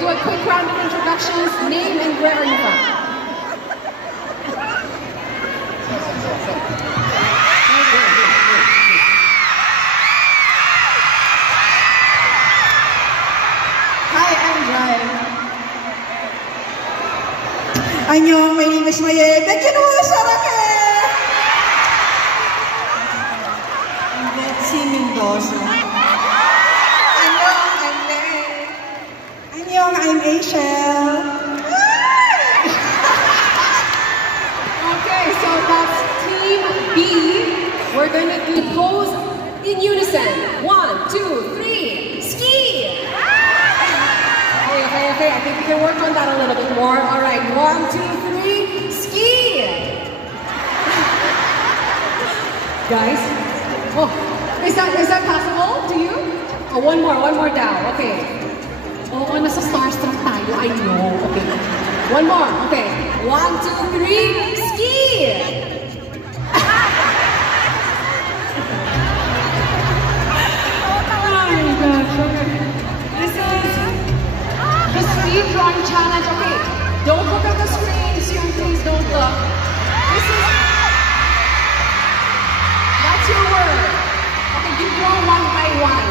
we'll do a quick round of introductions. Name and where are you from? Hi, I'm Jai. Annyeong, my name is Maye. Bekino sarake. I'm Betsy Mendoza. Annyeong, I'm Lay. Annyeong, I'm Ashel. Okay, so that's Team B. We're going to do pose in unison. 1, 2, 3, ski! Okay, I think we can work on that a little bit more. All right, 1, 2, 3, ski! Guys, oh, is that possible to you? Oh, one more down. Okay. Oh, nasa starstruck tayo. I know. Okay. One more. Okay. 1, 2, 3, ski! Speed drawing challenge. Okay, don't look at the screen. Soon, please don't look. That's your word. Okay, you draw one by one.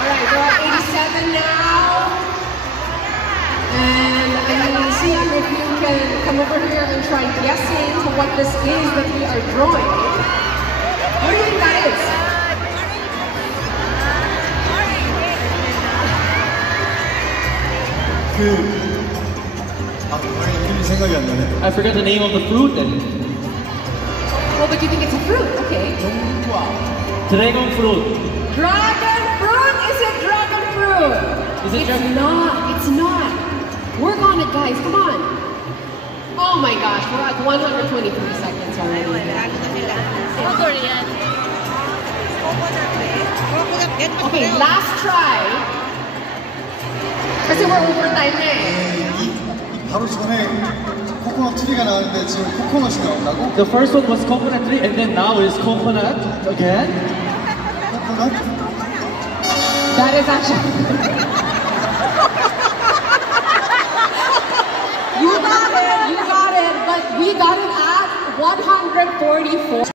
All right, we're at 87 now. And I'm going to see if you can come over here and try guessing to what this is that we are drawing. What do you think that is? I forgot the name of the fruit then. Oh, but you think it's a fruit? Okay. Dragon fruit. Dragon fruit? Is it dragon fruit? Is it It's not. It's not. Work on it, guys. Come on. Oh my gosh, we're at 123 seconds already. Okay, last try. Kasi we're over time na eh. 바로 전에 코코넛 트리가 나왔는데 지금 코코넛이 나온다고? The first one was coconut tree and then now is coconut again. 코코넛? That is actually... You got it, but we got it at 144.